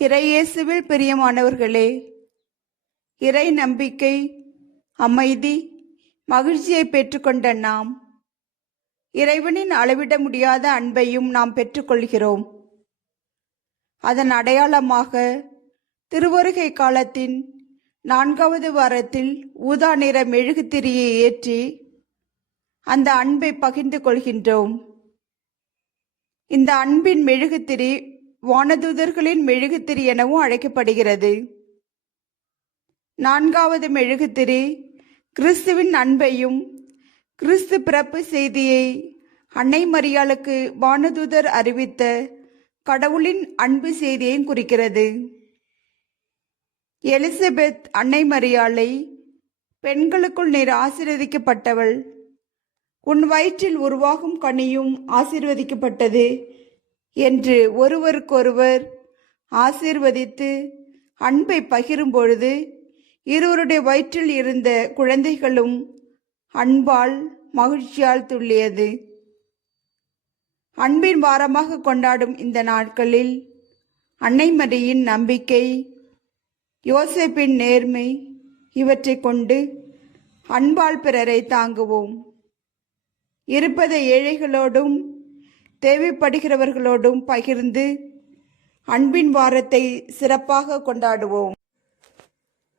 இறையேசுவில் பிரியமானவர்களே, இறை நம்பிக்கை, அமைதி, மகிழ்ச்சியை பெற்றுக்கொண்ட நாம் இறைவனின் அளவிட முடியாத அன்பையும் நாம் பெற்றுக்கொள்கிறோம். அதன் அடையாளமாக திருவருகை காலத்தின் 4வது வாரத்தில் ஊதா நிற மெழுகுத்திரியை ஏற்றி அந்த அன்பை பகிர்ந்து கொள்கின்றோம். இந்த அன்பின் மெழுகுத்திரி வானதூதர்களின் மெழுகுத்திரி எனவும் அழைக்கப்படுகிறது. 4வது மெழுகுத்திரி கிறிஸ்துவின் அன்பையும் கிறிஸ்து பிறப்பு செய்தியை அன்னை மரியாளுக்கு வானதூதர் அறிவித்த கடவுளின் அன்பு செய்தியையும் குறிக்கிறது. எலிசபெத் அன்னை மரியாளை, பெண்களுக்குள் நீர் ஆசீர்வதிக்கப்பட்டவள், உன் வயிற்றில் உருவாகும் கனியும் ஆசீர்வதிக்கப்பட்டது என்று ஒருவருக்கொருவர் ஆசீர்வதித்து அன்பை பகிரும் பொழுது இருவருடைய வயிற்றில் இருந்த குழந்தைகளும் அன்பால் மகிழ்ச்சியால் துள்ளியது. அன்பின் வாரமாக கொண்டாடும் இந்த நாட்களில் அன்னை மரியின் நம்பிக்கை, யோசேப்பின் நேர்மை இவற்றை கொண்டு அன்பால் பிறரை தாங்குவோம். இருப்பதை ஏழைகளோடும் தேவைப்படுகிறவர்களோடும் பகிர்ந்து அன்பின் வாரத்தை சிறப்பாக கொண்டாடுவோம்.